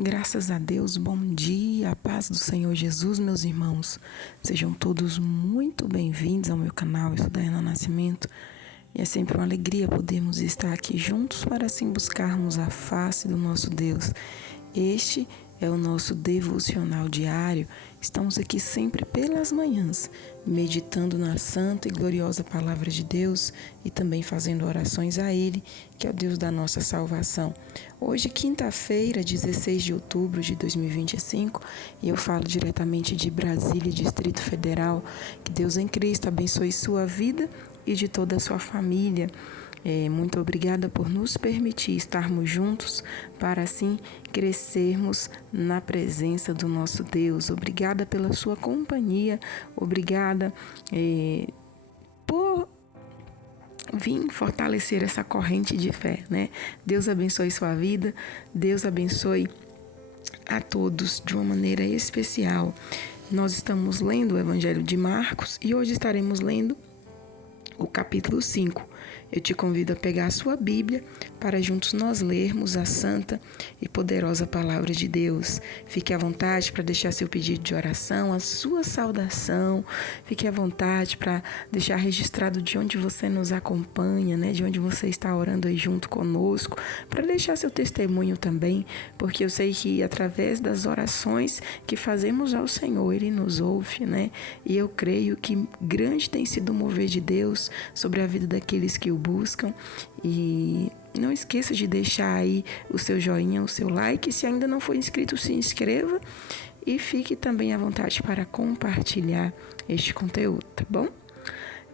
Graças a Deus, bom dia, a paz do Senhor Jesus, meus irmãos. Sejam todos muito bem-vindos ao meu canal, eu sou Daiana Nascimento. E é sempre uma alegria podermos estar aqui juntos para assim buscarmos a face do nosso Deus. Este é o nosso devocional diário. Estamos aqui sempre pelas manhãs, meditando na santa e gloriosa palavra de Deus e também fazendo orações a Ele, que é o Deus da nossa salvação. Hoje, quinta-feira, 16 de outubro de 2025, e eu falo diretamente de Brasília, Distrito Federal. Que Deus em Cristo abençoe sua vida e de toda a sua família. Muito obrigada por nos permitir estarmos juntos para assim crescermos na presença do nosso Deus. Obrigada pela sua companhia, obrigada por vir fortalecer essa corrente de fé, né? Deus abençoe sua vida, Deus abençoe a todos de uma maneira especial. Nós estamos lendo o Evangelho de Marcos e hoje estaremos lendo o capítulo 5. Eu te convido a pegar a sua Bíblia para juntos nós lermos a santa e poderosa palavra de Deus. Fique à vontade para deixar seu pedido de oração, a sua saudação. Fique à vontade para deixar registrado de onde você nos acompanha, né? De onde você está orando aí junto conosco, para deixar seu testemunho também, porque eu sei que através das orações que fazemos ao Senhor, Ele nos ouve, né? E eu creio que grande tem sido o mover de Deus sobre a vida daqueles que o buscam. E não esqueça de deixar aí o seu joinha, o seu like. Se ainda não for inscrito, se inscreva e fique também à vontade para compartilhar este conteúdo, tá bom?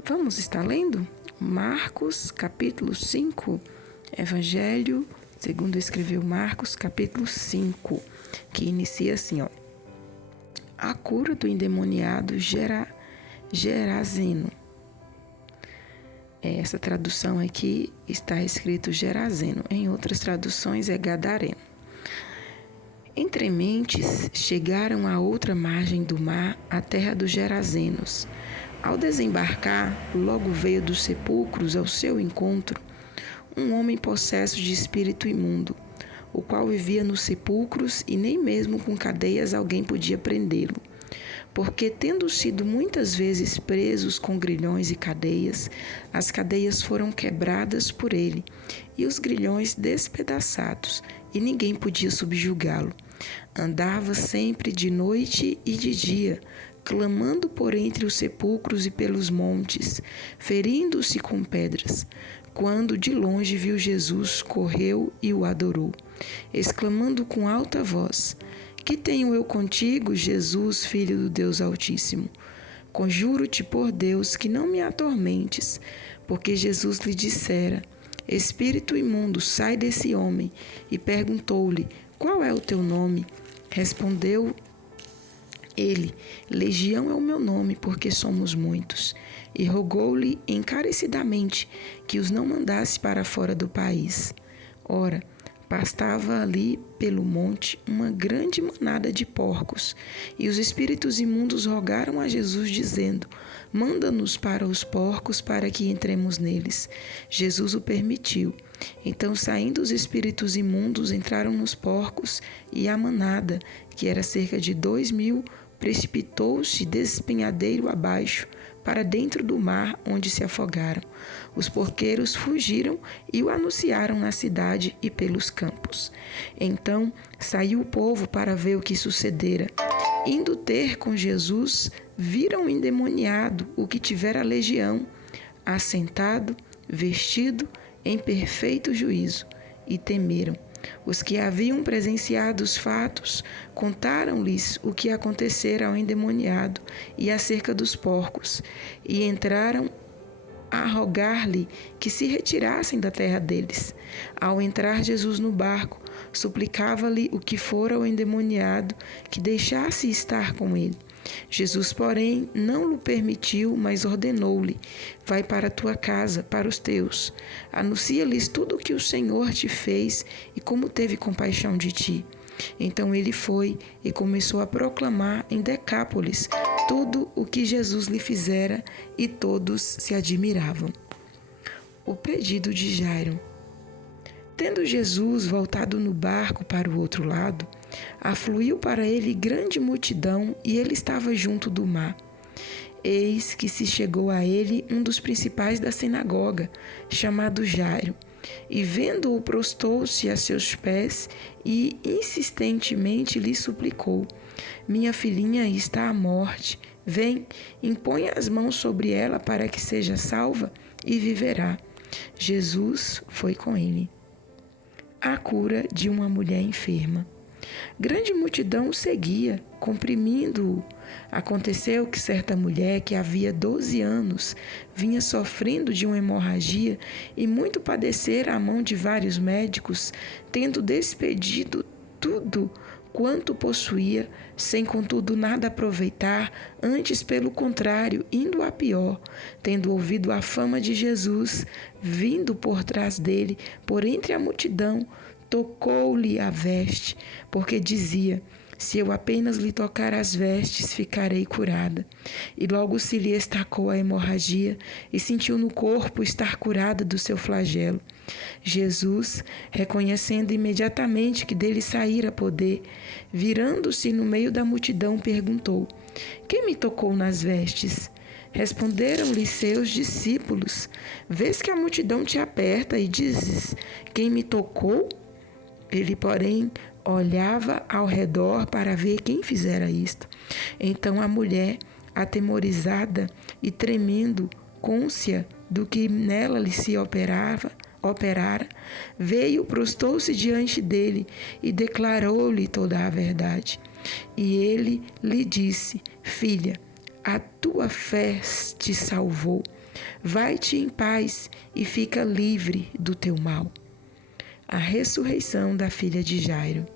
Vamos estar lendo Marcos capítulo 5, Evangelho segundo escreveu Marcos capítulo 5, que inicia assim, ó: a cura do endemoniado Gerazeno. Essa tradução aqui está escrito Gerazeno, em outras traduções é Gadareno. Entre mentes, chegaram à outra margem do mar, a terra dos Gerazenos. Ao desembarcar, logo veio dos sepulcros ao seu encontro um homem possesso de espírito imundo, o qual vivia nos sepulcros e nem mesmo com cadeias alguém podia prendê-lo. Porque, tendo sido muitas vezes presos com grilhões e cadeias, as cadeias foram quebradas por ele, e os grilhões despedaçados, e ninguém podia subjugá-lo. Andava sempre de noite e de dia, clamando por entre os sepulcros e pelos montes, ferindo-se com pedras. Quando de longe viu Jesus, correu e o adorou, exclamando com alta voz: que tenho eu contigo, Jesus, Filho do Deus Altíssimo? Conjuro-te por Deus que não me atormentes. Porque Jesus lhe dissera: Espírito imundo, sai desse homem. E perguntou-lhe: qual é o teu nome? Respondeu ele: Legião é o meu nome, porque somos muitos. E rogou-lhe encarecidamente que os não mandasse para fora do país. Ora, pastava ali pelo monte uma grande manada de porcos, e os espíritos imundos rogaram a Jesus, dizendo: manda-nos para os porcos, para que entremos neles. Jesus o permitiu. Então, saindo os espíritos imundos, entraram nos porcos, e a manada, que era cerca de 2.000, precipitou-se despenhadeiro abaixo, para dentro do mar, onde se afogaram. Os porqueiros fugiram e o anunciaram na cidade e pelos campos. Então saiu o povo para ver o que sucedera. Indo ter com Jesus, viram o endemoniado, o que tivera legião, assentado, vestido, em perfeito juízo, e temeram. Os que haviam presenciado os fatos contaram-lhes o que acontecera ao endemoniado e acerca dos porcos, e entraram a rogar-lhe que se retirassem da terra deles. Ao entrar Jesus no barco, suplicava-lhe o que fora o endemoniado que deixasse estar com ele. Jesus, porém, não lhe permitiu, mas ordenou-lhe: vai para a tua casa, para os teus. Anuncia-lhes tudo o que o Senhor te fez e como teve compaixão de ti. Então ele foi e começou a proclamar em Decápolis tudo o que Jesus lhe fizera, e todos se admiravam. O pedido de Jairo. Tendo Jesus voltado no barco para o outro lado, Afluiu para ele grande multidão e ele estava junto do mar. Eis que se chegou a ele um dos principais da sinagoga, chamado Jairo, e vendo-o prostou-se a seus pés e insistentemente lhe suplicou: Minha filhinha está à morte. Vem, impõe as mãos sobre ela para que seja salva e viverá. Jesus foi com ele. A cura de uma mulher enferma. Grande multidão o seguia, comprimindo-o. Aconteceu que certa mulher, que havia 12 anos, vinha sofrendo de uma hemorragia e muito padecera à mão de vários médicos, tendo despedido tudo quanto possuía, sem contudo nada aproveitar, antes pelo contrário, indo a pior, tendo ouvido a fama de Jesus, vindo por trás dele, por entre a multidão, tocou-lhe a veste, porque dizia: se eu apenas lhe tocar as vestes, ficarei curada. E logo se lhe estacou a hemorragia e sentiu no corpo estar curada do seu flagelo. Jesus, reconhecendo imediatamente que dele saíra poder, virando-se no meio da multidão, perguntou: quem me tocou nas vestes? Responderam-lhe seus discípulos: vês que a multidão te aperta e dizes: quem me tocou? Ele, porém, olhava ao redor para ver quem fizera isto. Então a mulher, atemorizada e tremendo, cônscia do que nela lhe se operara, veio, prostou-se diante dele e declarou-lhe toda a verdade. E ele lhe disse: filha, a tua fé te salvou. Vai-te em paz e fica livre do teu mal. A ressurreição da filha de Jairo.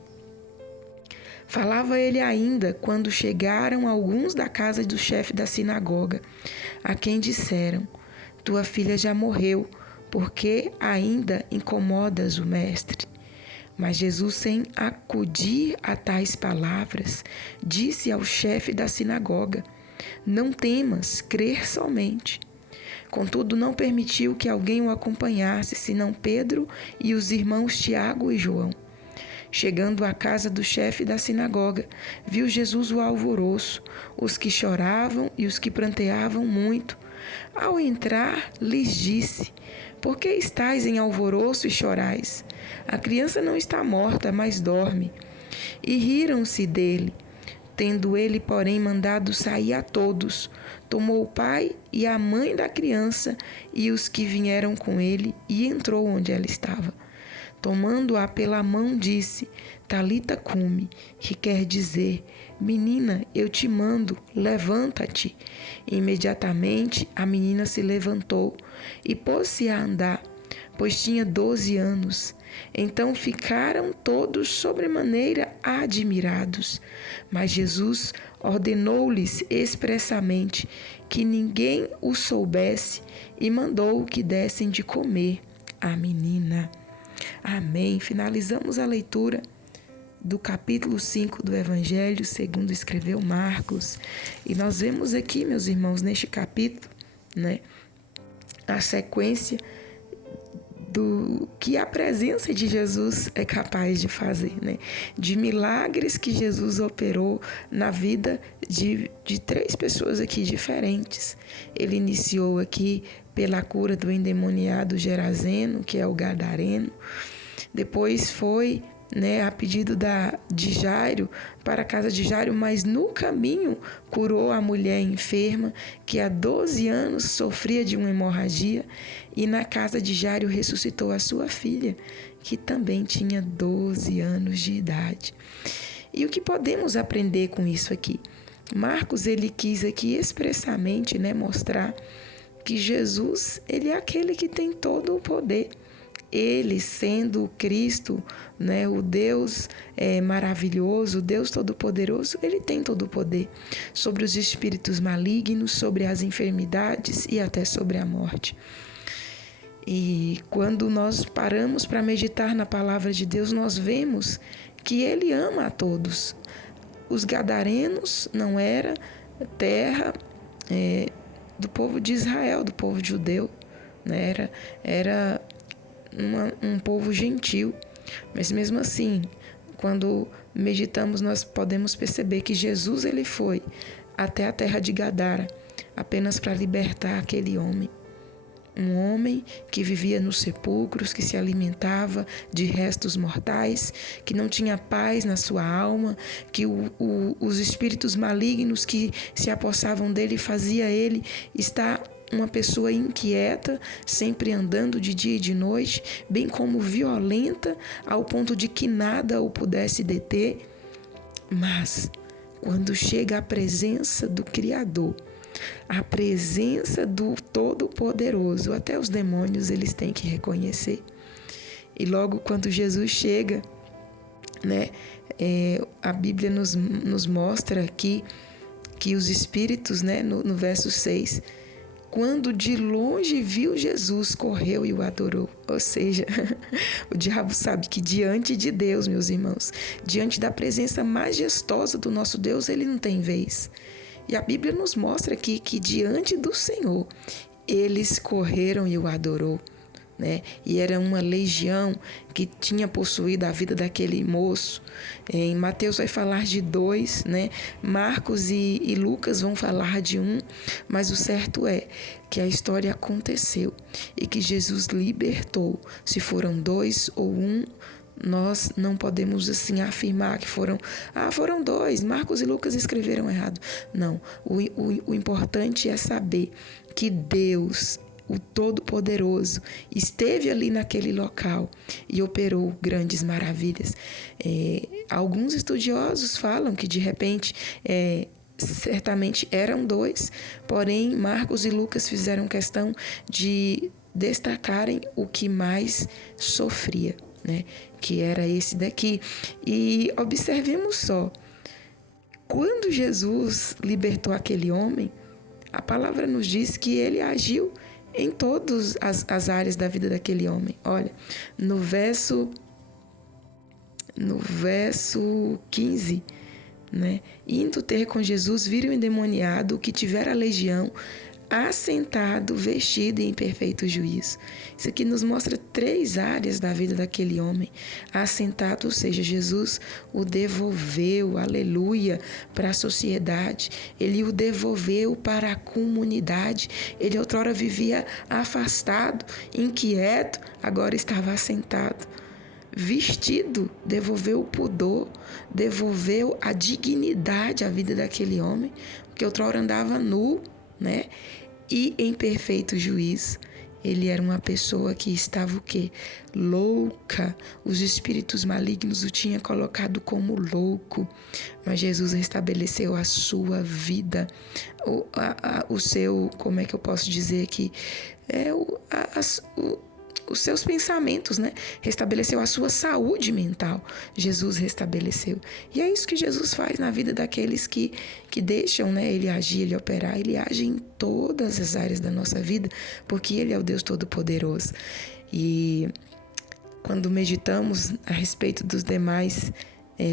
Falava ele ainda quando chegaram alguns da casa do chefe da sinagoga, a quem disseram: tua filha já morreu, porque ainda incomodas o mestre? Mas Jesus, sem acudir a tais palavras, disse ao chefe da sinagoga: não temas, crer somente. Contudo, não permitiu que alguém o acompanhasse, senão Pedro e os irmãos Tiago e João. Chegando à casa do chefe da sinagoga, viu Jesus o alvoroço, os que choravam e os que pranteavam muito. Ao entrar, lhes disse: por que estáis em alvoroço e chorais? A criança não está morta, mas dorme. E riram-se dele. Tendo ele, porém, mandado sair a todos, tomou o pai e a mãe da criança e os que vieram com ele e entrou onde ela estava. Tomando-a pela mão, disse: Talita cumi, que quer dizer: menina, eu te mando, levanta-te. Imediatamente a menina se levantou e pôs-se a andar, pois tinha 12 anos. Então ficaram todos sobremaneira admirados. Mas Jesus ordenou-lhes expressamente que ninguém o soubesse e mandou que dessem de comer à menina. Amém. Finalizamos a leitura do capítulo 5 do Evangelho segundo escreveu Marcos. E nós vemos aqui, meus irmãos, neste capítulo, a sequência do que a presença de Jesus é capaz de fazer, de milagres que Jesus operou na vida de 3 pessoas aqui diferentes. Ele iniciou aqui pela cura do endemoniado Geraseno, que é o Gadareno. Depois foi a pedido de Jairo, para a casa de Jairo, mas no caminho curou a mulher enferma, que há 12 anos sofria de uma hemorragia, e na casa de Jairo ressuscitou a sua filha, que também tinha 12 anos de idade. E o que podemos aprender com isso aqui? Marcos, ele quis aqui expressamente mostrar que Jesus, ele é aquele que tem todo o poder. Ele, sendo o Cristo, o Deus maravilhoso, o Deus todo-poderoso, ele tem todo o poder sobre os espíritos malignos, sobre as enfermidades e até sobre a morte. E quando nós paramos para meditar na palavra de Deus, nós vemos que ele ama a todos. Os gadarenos não era terra do povo de Israel, do povo judeu, era um povo gentil, mas mesmo assim, quando meditamos, nós podemos perceber que Jesus ele foi até a terra de Gadara apenas para libertar aquele homem. Um homem que vivia nos sepulcros, que se alimentava de restos mortais, que não tinha paz na sua alma, que os espíritos malignos que se apossavam dele fazia ele estar uma pessoa inquieta, sempre andando de dia e de noite, bem como violenta, ao ponto de que nada o pudesse deter. Mas, quando chega a presença do Criador, a presença do Todo-Poderoso, até os demônios eles têm que reconhecer. E logo quando Jesus chega, a Bíblia nos mostra aqui que os espíritos, no verso 6, quando de longe viu Jesus, correu e o adorou. Ou seja, o diabo sabe que diante de Deus, meus irmãos, diante da presença majestosa do nosso Deus, ele não tem vez. E a Bíblia nos mostra aqui que diante do Senhor, eles correram e o adorou. E era uma legião que tinha possuído a vida daquele moço. Em Mateus vai falar de 2, Marcos e Lucas vão falar de 1, mas o certo é que a história aconteceu e que Jesus libertou. Se foram 2 ou 1, nós não podemos assim afirmar que foram 2, Marcos e Lucas escreveram errado. Não, o importante é saber que Deus, o Todo-Poderoso, esteve ali naquele local e operou grandes maravilhas. Alguns estudiosos falam que de repente certamente eram 2, porém Marcos e Lucas fizeram questão de destacarem o que mais sofria, que era esse daqui. E observemos só, quando Jesus libertou aquele homem, a palavra nos diz que ele agiu em todas as áreas da vida daquele homem. Olha, no verso 15, indo ter com Jesus, viram o endemoniado, o que tivera a legião, assentado, vestido em perfeito juízo. Isso aqui nos mostra 3 áreas da vida daquele homem. Assentado, ou seja, Jesus o devolveu, aleluia, para a sociedade. Ele o devolveu para a comunidade. Ele outrora vivia afastado, inquieto, agora estava assentado. Vestido, devolveu o pudor, devolveu a dignidade à vida daquele homem, porque outrora andava nu, e em perfeito juízo. Ele era uma pessoa que estava o quê? Louca. Os espíritos malignos o tinham colocado como louco. Mas Jesus restabeleceu a sua vida. O seu, como é que eu posso dizer aqui? Os seus pensamentos, Restabeleceu a sua saúde mental. Jesus restabeleceu. E é isso que Jesus faz na vida daqueles que deixam, ele agir, ele operar. Ele age em todas as áreas da nossa vida, porque ele é o Deus Todo-Poderoso. E quando meditamos a respeito dos demais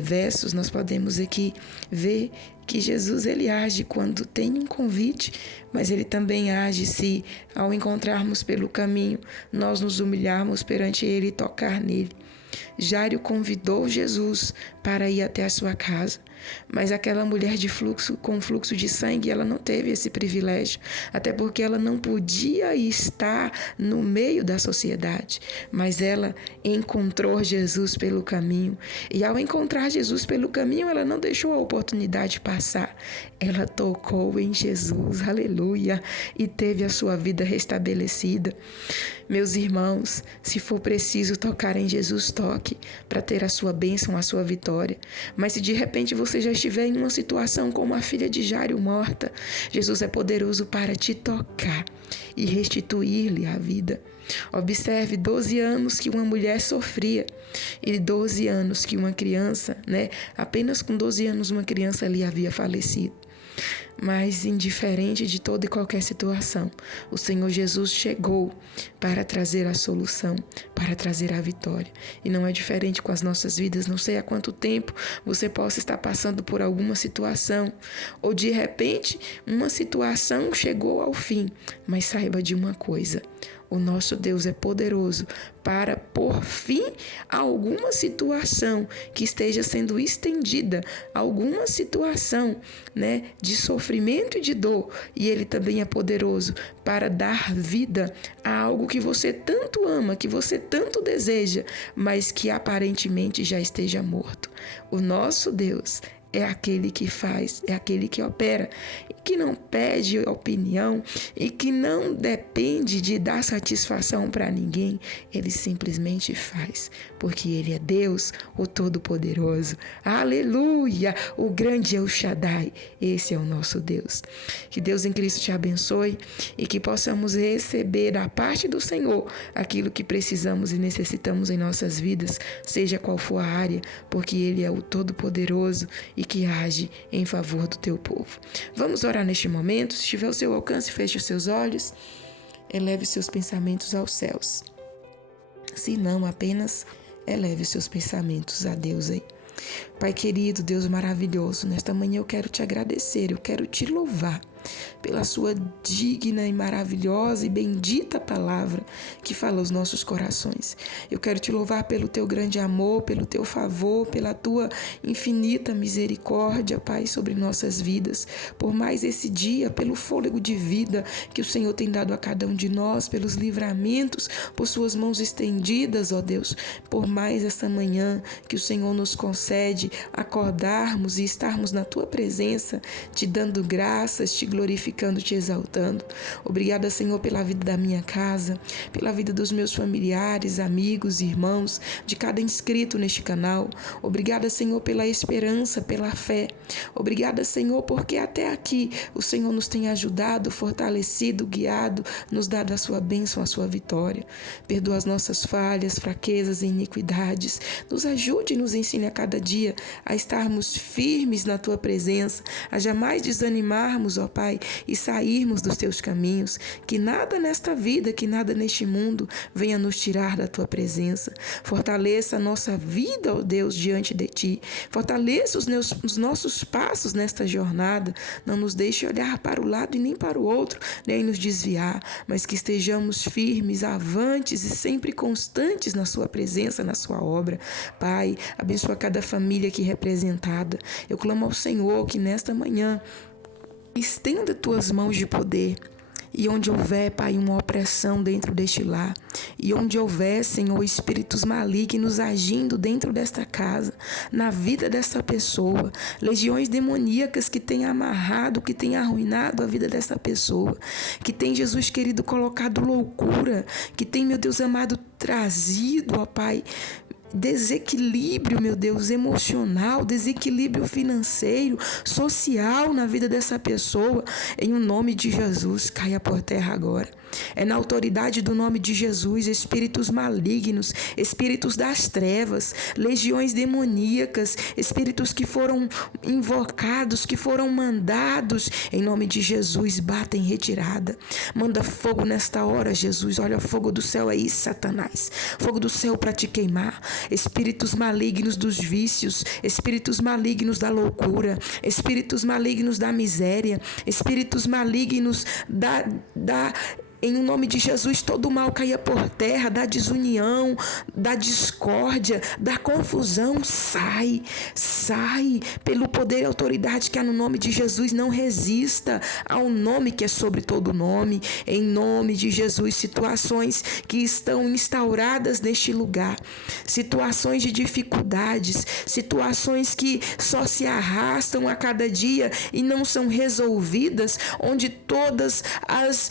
versos, nós podemos aqui ver que Jesus ele age quando tem um convite, mas ele também age se, ao encontrarmos pelo caminho, nós nos humilharmos perante ele e tocar nele. Jairo convidou Jesus para ir até a sua casa, mas aquela mulher com fluxo de sangue, ela não teve esse privilégio, até porque ela não podia estar no meio da sociedade, mas ela encontrou Jesus pelo caminho, e ao encontrar Jesus pelo caminho, ela não deixou a oportunidade passar, ela tocou em Jesus, aleluia, e teve a sua vida restabelecida. Meus irmãos, se for preciso tocar em Jesus, toque, para ter a sua bênção, a sua vitória. Mas se de repente você já estiver em uma situação como a filha de Jairo morta, Jesus é poderoso para te tocar e restituir-lhe a vida. Observe 12 anos que uma mulher sofria e 12 anos que uma criança, apenas com 12 anos uma criança ali havia falecido. Mas indiferente de toda e qualquer situação, o Senhor Jesus chegou para trazer a solução, para trazer a vitória. E não é diferente com as nossas vidas. Não sei há quanto tempo você possa estar passando por alguma situação, ou de repente uma situação chegou ao fim. Mas saiba de uma coisa: O nosso Deus é poderoso para pôr fim a alguma situação que esteja sendo estendida, alguma situação, de sofrimento e de dor. E Ele também é poderoso para dar vida a algo que você tanto ama, que você tanto deseja, mas que aparentemente já esteja morto. O nosso Deus é aquele que faz, é aquele que opera, e que não pede opinião e que não depende de dar satisfação para ninguém. Ele simplesmente faz, porque Ele é Deus, o Todo-Poderoso. Aleluia! O grande El Shaddai. Esse é o nosso Deus. Que Deus em Cristo te abençoe e que possamos receber da parte do Senhor aquilo que precisamos e necessitamos em nossas vidas, seja qual for a área, porque Ele é o Todo-Poderoso e que age em favor do teu povo. Vamos orar neste momento. Se tiver o seu alcance, feche os seus olhos, eleve os seus pensamentos aos céus. Se não, apenas eleve os seus pensamentos a Deus aí. Pai querido, Deus maravilhoso, nesta manhã eu quero te agradecer, eu quero te louvar pela sua digna e maravilhosa e bendita palavra que fala aos nossos corações. Eu quero te louvar pelo teu grande amor, pelo teu favor, pela tua infinita misericórdia, Pai, sobre nossas vidas, por mais esse dia, pelo fôlego de vida que o Senhor tem dado a cada um de nós, pelos livramentos, por suas mãos estendidas, ó Deus, por mais essa manhã que o Senhor nos concede acordarmos e estarmos na tua presença, te dando graças, te glorificando, te exaltando. Obrigada, Senhor, pela vida da minha casa, pela vida dos meus familiares, amigos, irmãos, de cada inscrito neste canal. Obrigada, Senhor, pela esperança, pela fé. Obrigada, Senhor, porque até aqui o Senhor nos tem ajudado, fortalecido, guiado, nos dado a sua bênção, a sua vitória. Perdoa as nossas falhas, fraquezas e iniquidades. Nos ajude e nos ensine a cada dia a estarmos firmes na tua presença, a jamais desanimarmos, ó Pai, e sairmos dos teus caminhos, que nada nesta vida, que nada neste mundo venha nos tirar da tua presença. Fortaleça a nossa vida, ó Deus, diante de ti. Fortaleça os nossos passos nesta jornada. Não nos deixe olhar para o lado e nem para o outro, nem nos desviar, mas que estejamos firmes, avantes e sempre constantes na sua presença, na sua obra. Pai, abençoa cada família aqui representada. Eu clamo ao Senhor que nesta manhã estenda tuas mãos de poder, e onde houver, Pai, uma opressão dentro deste lar, e onde houver, Senhor, espíritos malignos agindo dentro desta casa, na vida dessa pessoa, legiões demoníacas que têm amarrado, que têm arruinado a vida dessa pessoa, que tem, Jesus querido, colocado loucura, que tem, meu Deus amado, trazido, ó Pai, desequilíbrio, meu Deus, emocional, desequilíbrio financeiro, social na vida dessa pessoa, em o nome de Jesus, caia por terra agora. É na autoridade do nome de Jesus, espíritos malignos, espíritos das trevas, legiões demoníacas, espíritos que foram invocados, que foram mandados, em nome de Jesus, bata em retirada. Manda fogo nesta hora, Jesus. Olha, fogo do céu aí, Satanás. Fogo do céu para te queimar. Espíritos malignos dos vícios, espíritos malignos da loucura, espíritos malignos da miséria, espíritos malignos em nome de Jesus, todo mal caia por terra, da desunião, da discórdia, da confusão, sai, pelo poder e autoridade que há no nome de Jesus. Não resista ao nome que é sobre todo nome, em nome de Jesus. Situações que estão instauradas neste lugar, situações de dificuldades, situações que só se arrastam a cada dia e não são resolvidas, onde todas as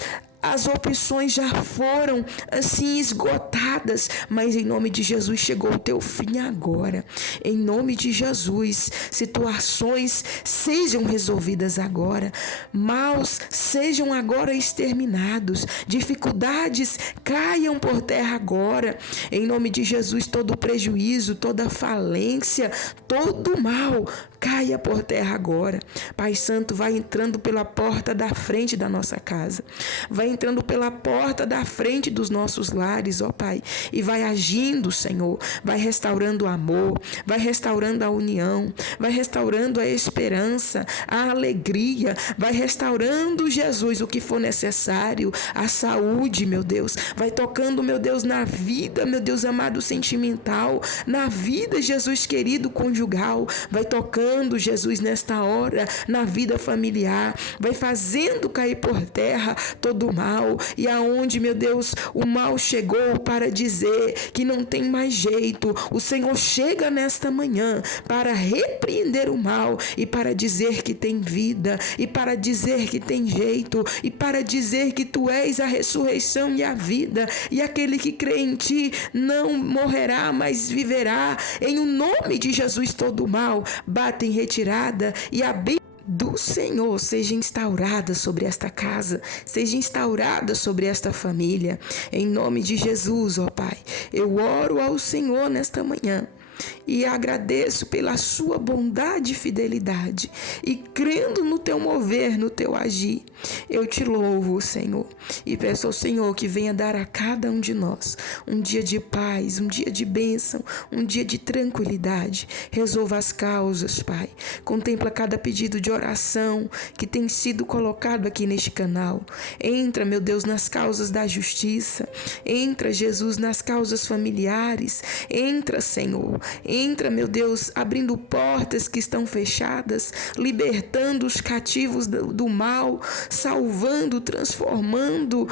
opções já foram assim esgotadas, mas em nome de Jesus chegou o teu fim agora. Em nome de Jesus, situações sejam resolvidas agora, maus sejam agora exterminados, dificuldades caiam por terra agora. Em nome de Jesus, todo prejuízo, toda falência, todo mal caia por terra agora. Pai Santo, vai entrando pela porta da frente da nossa casa, vai entrando pela porta da frente dos nossos lares, ó Pai, e vai agindo, Senhor, vai restaurando o amor, vai restaurando a união, vai restaurando a esperança, a alegria, vai restaurando, Jesus, o que for necessário, a saúde, meu Deus, vai tocando, meu Deus, na vida, meu Deus amado, sentimental, na vida, Jesus querido, conjugal, vai tocando, Jesus, nesta hora, na vida familiar, vai fazendo cair por terra todo o mal, e aonde, meu Deus, o mal chegou para dizer que não tem mais jeito, o Senhor chega nesta manhã para repreender o mal e para dizer que tem vida, e para dizer que tem jeito, e para dizer que tu és a ressurreição e a vida, e aquele que crê em ti não morrerá, mas viverá. Em o nome de Jesus, todo o mal bate em retirada, e a bênção do Senhor seja instaurada sobre esta casa, seja instaurada sobre esta família. Em nome de Jesus, ó Pai, eu oro ao Senhor nesta manhã e agradeço pela sua bondade e fidelidade, e crendo no teu mover, no teu agir, eu te louvo, Senhor, e peço ao Senhor que venha dar a cada um de nós um dia de paz, um dia de bênção, um dia de tranquilidade. Resolva as causas, Pai, contempla cada pedido de oração que tem sido colocado aqui neste canal. Entra, meu Deus, nas causas da justiça, entra, Jesus, nas causas familiares, entra, Senhor, entra, meu Deus, abrindo portas que estão fechadas, libertando os cativos do mal, salvando, transformando,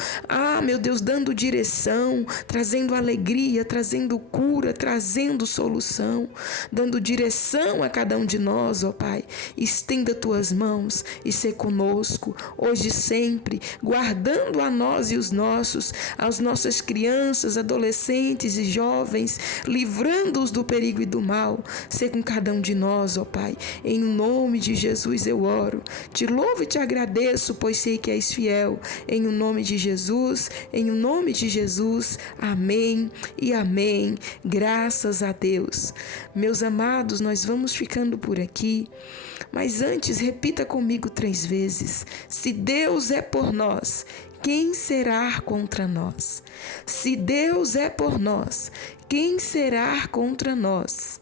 meu Deus, dando direção, trazendo alegria, trazendo cura, trazendo solução, dando direção a cada um de nós, ó Pai. Estenda tuas mãos e sê conosco, hoje e sempre, guardando a nós e os nossos, as nossas crianças, adolescentes e jovens, livrando-os do perigo e do mal. Sê com cada um de nós, ó Pai. Em nome de Jesus eu oro. Te louvo e te agradeço, pois sei que és fiel. Em o nome de Jesus, em o nome de Jesus. Amém e amém. Graças a Deus. Meus amados, nós vamos ficando por aqui. Mas antes, repita comigo 3 vezes. Se Deus é por nós, quem será contra nós? Se Deus é por nós, quem será contra nós?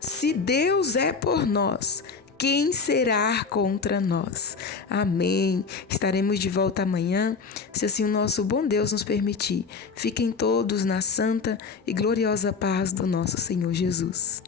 Se Deus é por nós, quem será contra nós? Amém. Estaremos de volta amanhã, se assim o nosso bom Deus nos permitir. Fiquem todos na santa e gloriosa paz do nosso Senhor Jesus.